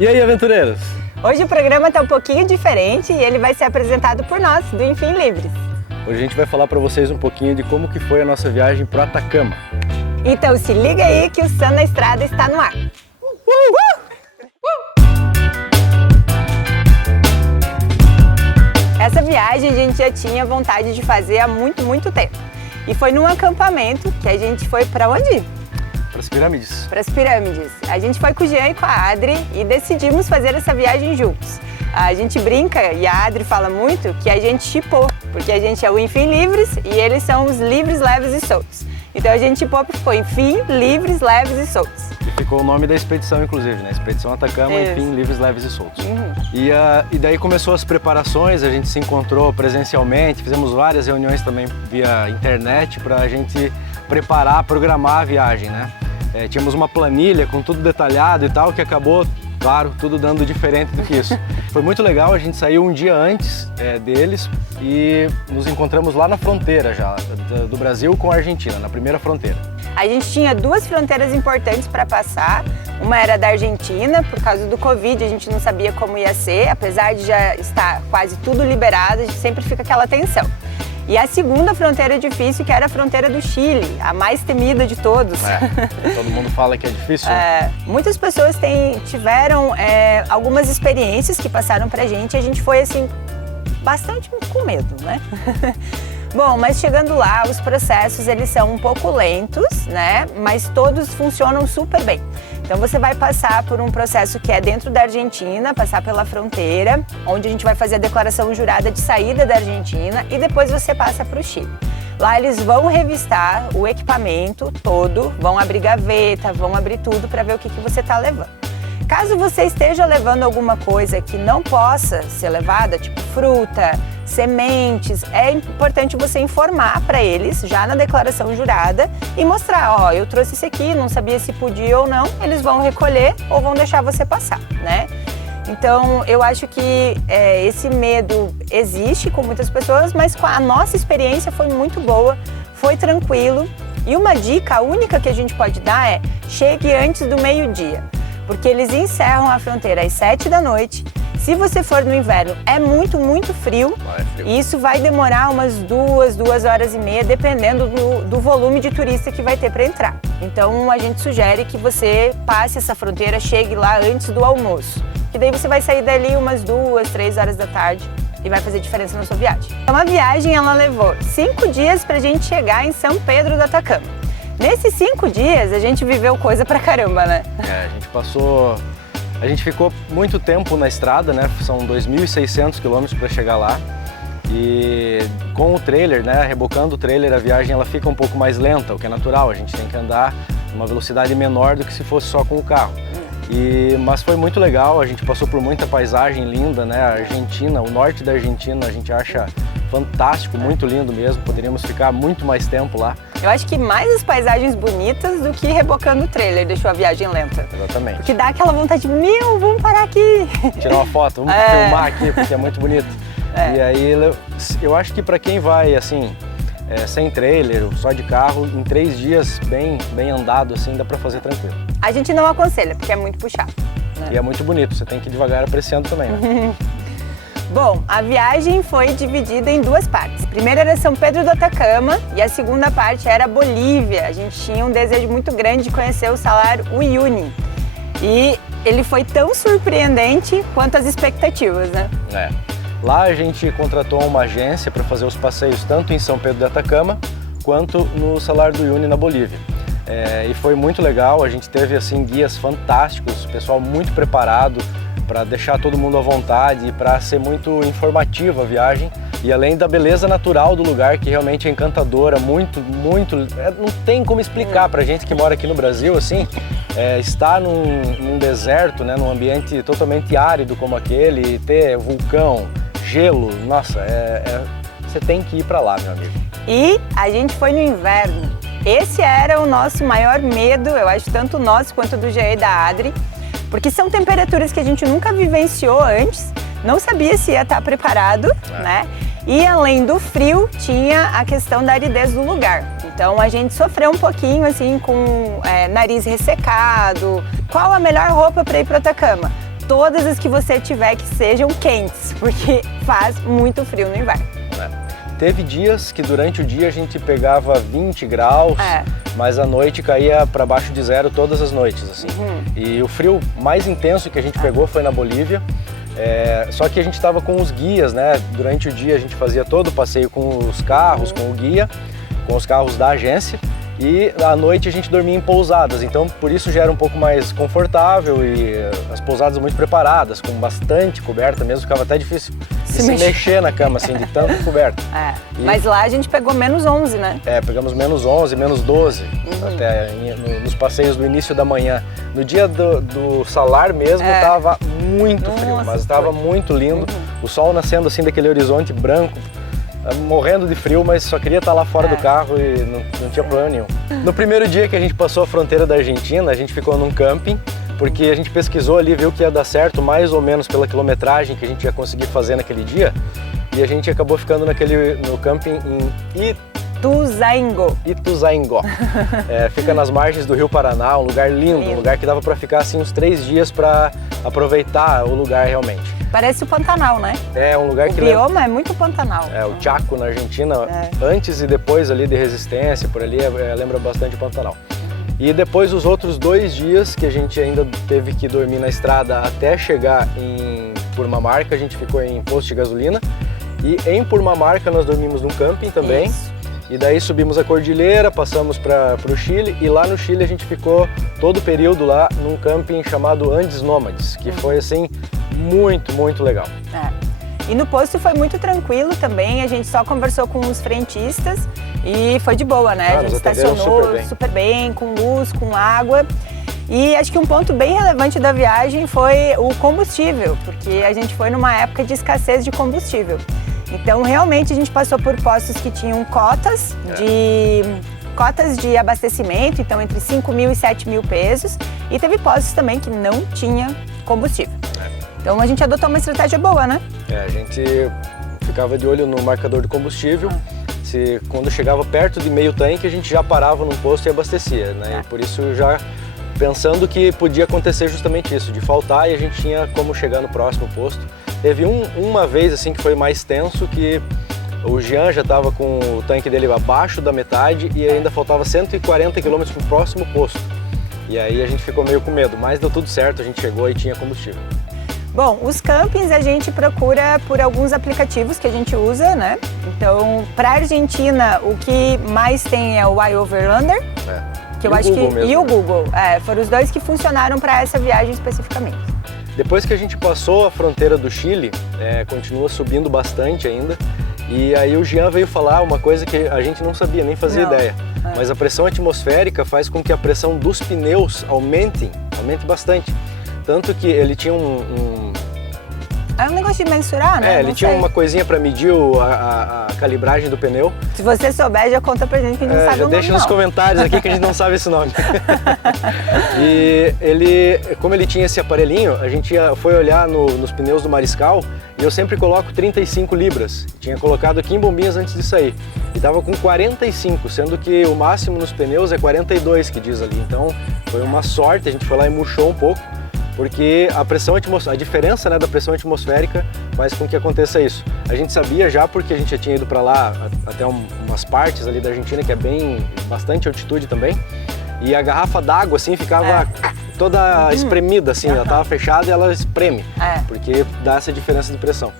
E aí, aventureiros? Hoje o programa está um pouquinho diferente e ele vai ser apresentado por nós, do Enfim Livres. Hoje a gente vai falar para vocês um pouquinho de como que foi a nossa viagem para Atacama. Então se liga aí que o Sam na Estrada está no ar. Essa viagem a gente já tinha vontade de fazer há muito tempo. E foi num acampamento que a gente foi para onde? Para as pirâmides. Para as pirâmides. A gente foi com o Jean e com a Adri e decidimos fazer essa viagem juntos. A gente brinca e a Adri fala muito que a gente chipou, porque a gente é o Enfim Livres e eles são os livres, leves e soltos. Então a gente chipou porque ficou Enfim, livres, leves e soltos. E ficou o nome da expedição, inclusive, né? Expedição Atacama, Isso. Enfim, livres, leves e soltos. E daí começou as preparações, a gente se encontrou presencialmente, fizemos várias reuniões também via internet para a gente preparar, programar a viagem, né? Tínhamos uma planilha com tudo detalhado e tal, que acabou, claro, tudo dando diferente do que isso. Foi muito legal, a gente saiu um dia antes deles e nos encontramos lá na fronteira já, do Brasil com a Argentina, na primeira fronteira. A gente tinha duas fronteiras importantes para passar. Uma era da Argentina, por causa do Covid, a gente não sabia como ia ser, apesar de já estar quase tudo liberado, a gente sempre fica aquela tensão. E a segunda fronteira difícil, que era a fronteira do Chile, a mais temida de todos. Todo mundo fala que é difícil. Muitas pessoas tiveram algumas experiências que passaram pra gente e a gente foi assim, bastante com medo, né? Bom, mas chegando lá, os processos eles são um pouco lentos, né? Mas todos funcionam super bem. Então você vai passar por um processo que é dentro da Argentina, passar pela fronteira, onde a gente vai fazer a declaração jurada de saída da Argentina e depois você passa para o Chile. Lá eles vão revistar o equipamento todo, vão abrir gaveta, vão abrir tudo para ver o que você está levando. Caso você esteja levando alguma coisa que não possa ser levada, tipo fruta, sementes, é importante você informar para eles já na declaração jurada e mostrar, ó, eu trouxe isso aqui, não sabia se podia ou não, eles vão recolher ou vão deixar você passar, né? Então eu acho que esse medo existe com muitas pessoas, mas com a nossa experiência foi muito boa, foi tranquilo. E uma dica única que a gente pode dar é chegue antes do meio-dia, porque eles encerram a fronteira às 7 da noite. Se você for no inverno, é muito frio. E isso vai demorar umas 2 horas e meia, dependendo do volume de turista que vai ter para entrar. Então a gente sugere que você passe essa fronteira, chegue lá antes do almoço. Que daí você vai sair dali umas 2, 3 horas da tarde e vai fazer diferença na sua viagem. Então a viagem ela levou 5 dias para a gente chegar em São Pedro do Atacama. Nesses 5 dias a gente viveu coisa pra caramba, né? A gente ficou muito tempo na estrada, né? São 2.600 quilômetros para chegar lá. E com o trailer, né? Rebocando o trailer, a viagem ela fica um pouco mais lenta, o que é natural. A gente tem que andar numa velocidade menor do que se fosse só com o carro. Mas foi muito legal, a gente passou por muita paisagem linda, né? A Argentina, o norte da Argentina, a gente acha fantástico, muito lindo mesmo. Poderíamos ficar muito mais tempo lá. Eu acho que mais as paisagens bonitas do que rebocando o trailer deixou a viagem lenta. Exatamente. Porque dá aquela vontade de, vamos parar aqui. Tirar uma foto, vamos filmar aqui, porque é muito bonito. E aí, eu acho que para quem vai, assim, sem trailer, só de carro, em 3 dias, bem andado, assim, dá para fazer tranquilo. A gente não aconselha, porque é muito puxado. Né? E é muito bonito, você tem que ir devagar apreciando também, né? Bom, a viagem foi dividida em 2 partes. A primeira era São Pedro do Atacama e a segunda parte era Bolívia. A gente tinha um desejo muito grande de conhecer o Salar Uyuni. E ele foi tão surpreendente quanto as expectativas, né? Lá a gente contratou uma agência para fazer os passeios tanto em São Pedro do Atacama quanto no Salar do Uyuni na Bolívia. E foi muito legal, a gente teve assim guias fantásticos, pessoal muito preparado para deixar todo mundo à vontade e para ser muito informativa a viagem. E além da beleza natural do lugar, que realmente é encantadora, muito, não tem como explicar pra gente que mora aqui no Brasil, assim, estar num deserto, né, num ambiente totalmente árido como aquele, e ter vulcão, gelo, nossa, você tem que ir pra lá, meu amigo. E a gente foi no inverno. Esse era o nosso maior medo, eu acho, tanto nosso quanto do Jean e da Adri, porque são temperaturas que a gente nunca vivenciou antes, não sabia se ia estar preparado, né? E além do frio, tinha a questão da aridez do lugar. Então a gente sofreu um pouquinho assim com nariz ressecado. Qual a melhor roupa para ir para o Atacama? todas as que você tiver que sejam quentes, porque faz muito frio no inverno. Teve dias que durante o dia a gente pegava 20 graus, mas à noite caía para baixo de zero todas as noites, assim. E o frio mais intenso que a gente pegou foi na Bolívia. Só que a gente estava com os guias, né? Durante o dia a gente fazia todo o passeio com os carros, com o guia, com os carros da agência. E à noite a gente dormia em pousadas, então por isso já era um pouco mais confortável e as pousadas muito preparadas, com bastante coberta mesmo, ficava até difícil de se mexer na cama, assim, de tanto coberto. Mas lá a gente pegou menos 11, né? Pegamos menos 11, menos 12, até nos passeios do início da manhã. No dia do salar mesmo estava muito frio, mas estava muito lindo, o sol nascendo assim daquele horizonte branco, morrendo de frio, mas só queria estar lá fora do carro e não tinha problema nenhum. No primeiro dia que a gente passou a fronteira da Argentina, a gente ficou num camping, porque a gente pesquisou ali, viu que ia dar certo mais ou menos pela quilometragem que a gente ia conseguir fazer naquele dia, e a gente acabou ficando no camping em Ituzaingó. Fica nas margens do Rio Paraná, um lugar lindo, um lugar que dava para ficar assim uns 3 dias para aproveitar o lugar realmente. Parece o Pantanal, né? Um lugar que o bioma é muito Pantanal. O Chaco na Argentina, antes e depois ali de Resistência, por ali, lembra bastante o Pantanal. E depois os outros 2 dias que a gente ainda teve que dormir na estrada até chegar em Purmamarca, a gente ficou em posto de gasolina. E em Purmamarca nós dormimos num camping também. Isso. E daí subimos a cordilheira, passamos para o Chile, e lá no Chile a gente ficou todo o período lá num camping chamado Andes Nômades, que foi assim muito, muito legal. E no posto foi muito tranquilo também, a gente só conversou com os frentistas e foi de boa, né? A gente estacionou super bem, com luz, com água. E acho que um ponto bem relevante da viagem foi o combustível, porque a gente foi numa época de escassez de combustível. Então, realmente, a gente passou por postos que tinham cotas de abastecimento, então entre 5 mil e 7 mil pesos, e teve postos também que não tinha combustível. Então, a gente adotou uma estratégia boa, né? A gente ficava de olho no marcador de combustível. Quando chegava perto de meio tanque, a gente já parava num posto e abastecia, né? E por isso, já pensando que podia acontecer justamente isso, de faltar, e a gente tinha como chegar no próximo posto. Teve uma vez assim que foi mais tenso, que o Jean já estava com o tanque dele abaixo da metade e ainda faltava 140 km para o próximo posto. E aí a gente ficou meio com medo, mas deu tudo certo, a gente chegou e tinha combustível. Bom, os campings a gente procura por alguns aplicativos que a gente usa, né? Então, para a Argentina, o que mais tem é o iOverlander, que eu acho que e o Google. Foram os dois que funcionaram para essa viagem especificamente. Depois que a gente passou a fronteira do Chile, continua subindo bastante ainda, e aí o Jean veio falar uma coisa que a gente não sabia, nem fazia ideia, mas a pressão atmosférica faz com que a pressão dos pneus aumente bastante, tanto que ele tinha É um negócio de mensurar, né? Ele tinha uma coisinha para medir a calibragem do pneu. Se você souber, já conta pra gente que a gente não sabe o nome. Deixa nos comentários aqui que a gente não sabe esse nome. E como ele tinha esse aparelhinho, a gente foi olhar nos pneus do Mariscal e eu sempre coloco 35 libras. Tinha colocado aqui em bombinhas antes de sair. E tava com 45, sendo que o máximo nos pneus é 42 que diz ali. Então foi uma sorte, a gente foi lá e murchou um pouco, porque a diferença, né, da pressão atmosférica faz com que aconteça isso. A gente sabia já porque a gente já tinha ido para lá até umas partes ali da Argentina, que é bastante altitude também, e a garrafa d'água assim ficava toda espremida assim, ela estava fechada e ela espreme, porque dá essa diferença de pressão.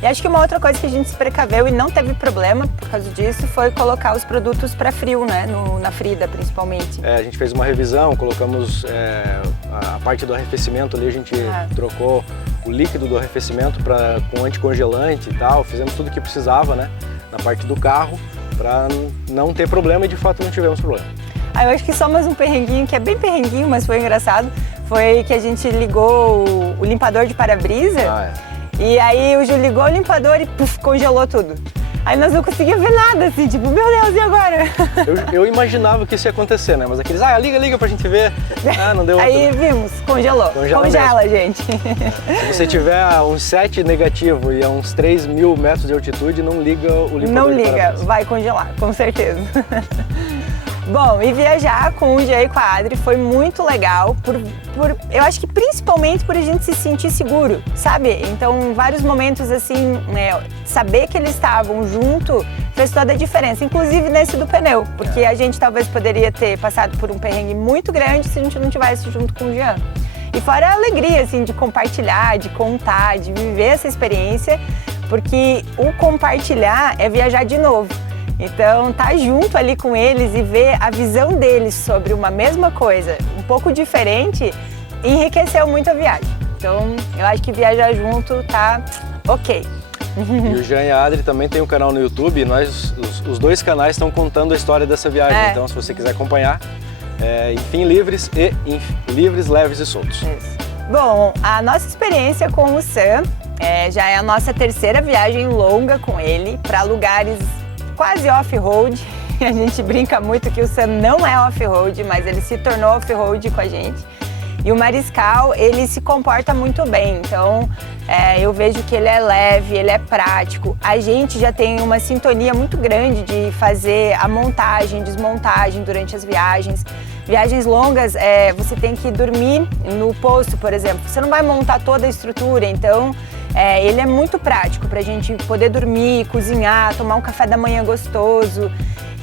E acho que uma outra coisa que a gente se precaveu e não teve problema por causa disso foi colocar os produtos para frio, né? Na frida, principalmente. A gente fez uma revisão, colocamos a parte do arrefecimento ali, a gente trocou o líquido do arrefecimento com anticongelante e tal, fizemos tudo o que precisava, né? Na parte do carro, para não ter problema, e de fato não tivemos problema. Eu acho que só mais um perrenguinho, que é bem perrenguinho, mas foi engraçado, foi que a gente ligou o limpador de para-brisa. E aí o Ju ligou o limpador e congelou tudo. Aí nós não conseguíamos ver nada, assim, tipo, meu Deus, e agora? Eu imaginava que isso ia acontecer, né? Mas aqueles, liga pra gente ver. Não deu. Aí vimos, congelou. Congela, mesmo. Gente. Se você tiver uns 7 negativo e a uns 3 mil metros de altitude, não liga o limpador. Não liga, vai congelar, com certeza. Bom, e viajar com o Jean e com a Adri foi muito legal, eu acho que principalmente por a gente se sentir seguro, sabe? Então, em vários momentos, assim, saber que eles estavam junto fez toda a diferença, inclusive nesse do pneu, porque a gente talvez poderia ter passado por um perrengue muito grande se a gente não tivesse junto com o Jean. E fora a alegria, assim, de compartilhar, de contar, de viver essa experiência, porque o compartilhar é viajar de novo. Então, estar junto ali com eles e ver a visão deles sobre uma mesma coisa, um pouco diferente, enriqueceu muito a viagem. Então, eu acho que viajar junto tá ok. E o Jean e a Adri também tem um canal no YouTube, os dois canais estão contando a história dessa viagem, então se você quiser acompanhar, Enfim Livres e Livres, Leves e Soltos. Isso. Bom, a nossa experiência com o Sam já é a nossa terceira viagem longa com ele, para lugares quase off-road. A gente brinca muito que o Sam não é off-road, mas ele se tornou off-road com a gente. E o Mariscal, ele se comporta muito bem, então eu vejo que ele é leve, ele é prático. A gente já tem uma sintonia muito grande de fazer a montagem, desmontagem durante as viagens. Viagens longas, você tem que dormir no posto, por exemplo. Você não vai montar toda a estrutura, então ele é muito prático para a gente poder dormir, cozinhar, tomar um café da manhã gostoso.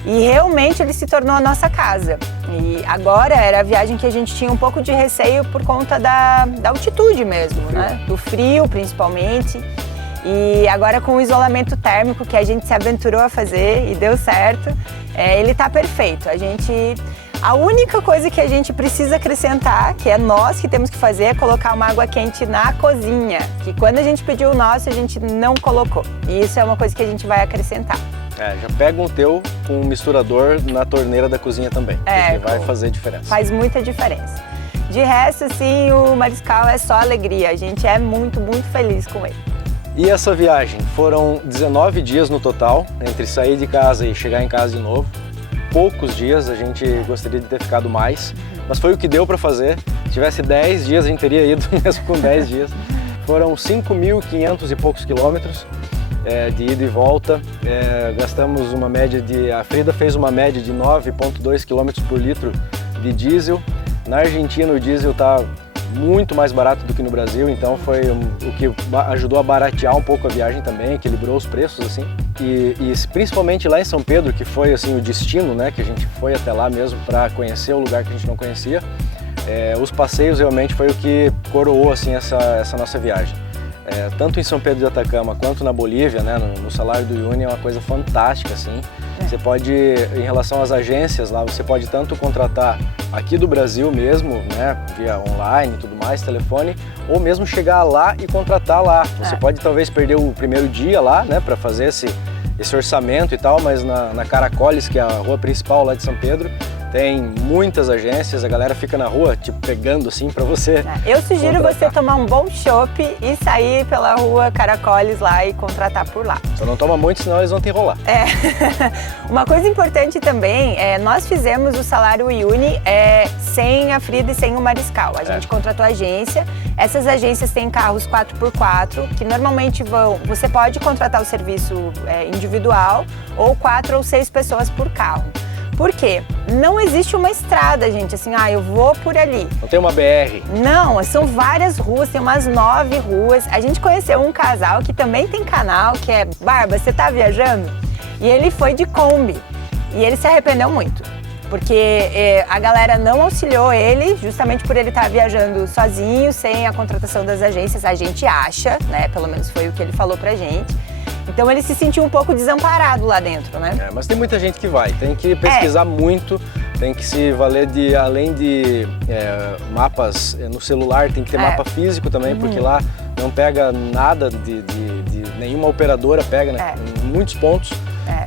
E realmente ele se tornou a nossa casa. E agora era a viagem que a gente tinha um pouco de receio por conta da altitude mesmo, né? Do frio, principalmente. E agora com o isolamento térmico que a gente se aventurou a fazer e deu certo, ele tá perfeito. A única coisa que a gente precisa acrescentar, que é nós que temos que fazer, é colocar uma água quente na cozinha. Que quando a gente pediu o nosso, a gente não colocou. E isso é uma coisa que a gente vai acrescentar. Já pega um teu com um misturador na torneira da cozinha também, porque vai fazer diferença. Faz muita diferença. De resto, sim, o Mariscal é só alegria. A gente é muito, muito feliz com ele. E essa viagem? Foram 19 dias no total, entre sair de casa e chegar em casa de novo. Poucos dias, a gente gostaria de ter ficado mais, mas foi o que deu para fazer. Se tivesse 10 dias, a gente teria ido mesmo com 10 dias. Foram 5.500 e poucos quilômetros de ida e volta. Gastamos uma média a Frida fez uma média de 9,2 km por litro de diesel. Na Argentina o diesel está muito mais barato do que no Brasil, então foi o que ajudou a baratear um pouco a viagem também, equilibrou os preços assim. E principalmente lá em São Pedro, que foi assim o destino, né, que a gente foi até lá mesmo para conhecer o lugar que a gente não conhecia. Os passeios realmente foi o que coroou assim essa nossa viagem. Tanto em São Pedro de Atacama quanto na Bolívia, né, no Salar do Uyuni, é uma coisa fantástica assim. Você pode, em relação às agências lá, você pode tanto contratar aqui do Brasil mesmo, né, via online e tudo mais, telefone, ou mesmo chegar lá e contratar lá. Você pode talvez perder o primeiro dia lá, né, para fazer esse orçamento e tal, mas na Caracoles, que é a rua principal lá de São Pedro, tem muitas agências, a galera fica na rua, tipo, pegando assim pra você. Eu sugiro você tomar um bom chopp e sair pela rua Caracoles lá e contratar por lá. Só não toma muito, senão eles vão te enrolar. Uma coisa importante também, nós fizemos o Salar Uyuni sem a Frida e sem o Mariscal. A gente contratou agência. Essas agências têm carros 4x4, que normalmente você pode contratar o serviço individual, ou 4 ou 6 pessoas por carro. Por quê? Não existe uma estrada, gente, assim, eu vou por ali. Não tem uma BR? Não, são várias ruas, tem umas 9 ruas. A gente conheceu um casal que também tem canal, que é Barba, você tá viajando? E ele foi de Kombi. E ele se arrependeu muito, porque a galera não auxiliou ele, justamente por ele estar viajando sozinho, sem a contratação das agências, a gente acha, né? Pelo menos foi o que ele falou pra gente. Então ele se sentiu um pouco desamparado lá dentro, né? Mas tem muita gente que vai, tem que pesquisar muito, tem que se valer além de mapas no celular, tem que ter mapa físico também, porque lá não pega nada de nenhuma operadora, pega, né? Em muitos pontos.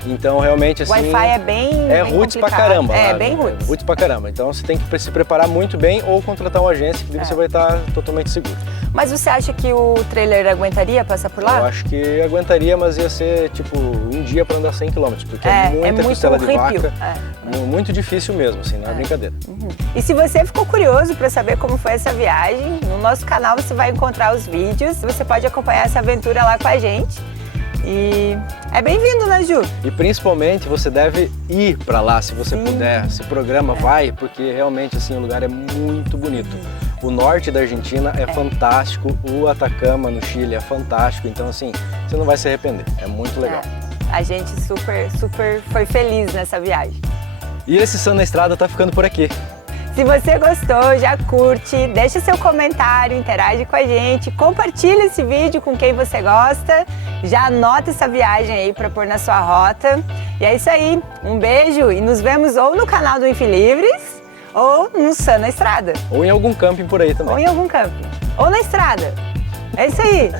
Então realmente assim... O Wi-Fi é bem roots pra caramba. Bem roots. Roots pra caramba. Então você tem que se preparar muito bem ou contratar uma agência que você vai estar totalmente seguro. Mas você acha que o trailer aguentaria passar por lá? Eu acho que aguentaria, mas ia ser tipo um dia para andar 100 km, porque é muita costela de vaca. Muito difícil mesmo, assim, não é brincadeira. E se você ficou curioso para saber como foi essa viagem, no nosso canal você vai encontrar os vídeos, você pode acompanhar essa aventura lá com a gente. E é bem-vindo, né, Ju? E principalmente você deve ir para lá se você puder, se programa, vai, porque realmente assim o lugar é muito bonito. O norte da Argentina é fantástico, o Atacama no Chile é fantástico, então assim, você não vai se arrepender, é muito legal. A gente super foi feliz nessa viagem. E esse Sun na Estrada tá ficando por aqui. Se você gostou, já curte, deixa seu comentário, interage com a gente, compartilha esse vídeo com quem você gosta, já anota essa viagem aí para pôr na sua rota. E é isso aí, um beijo e nos vemos ou no canal do Infilivres ou no Sun na Estrada. Ou em algum camping por aí também. Ou em algum camping. Ou na estrada. É isso aí.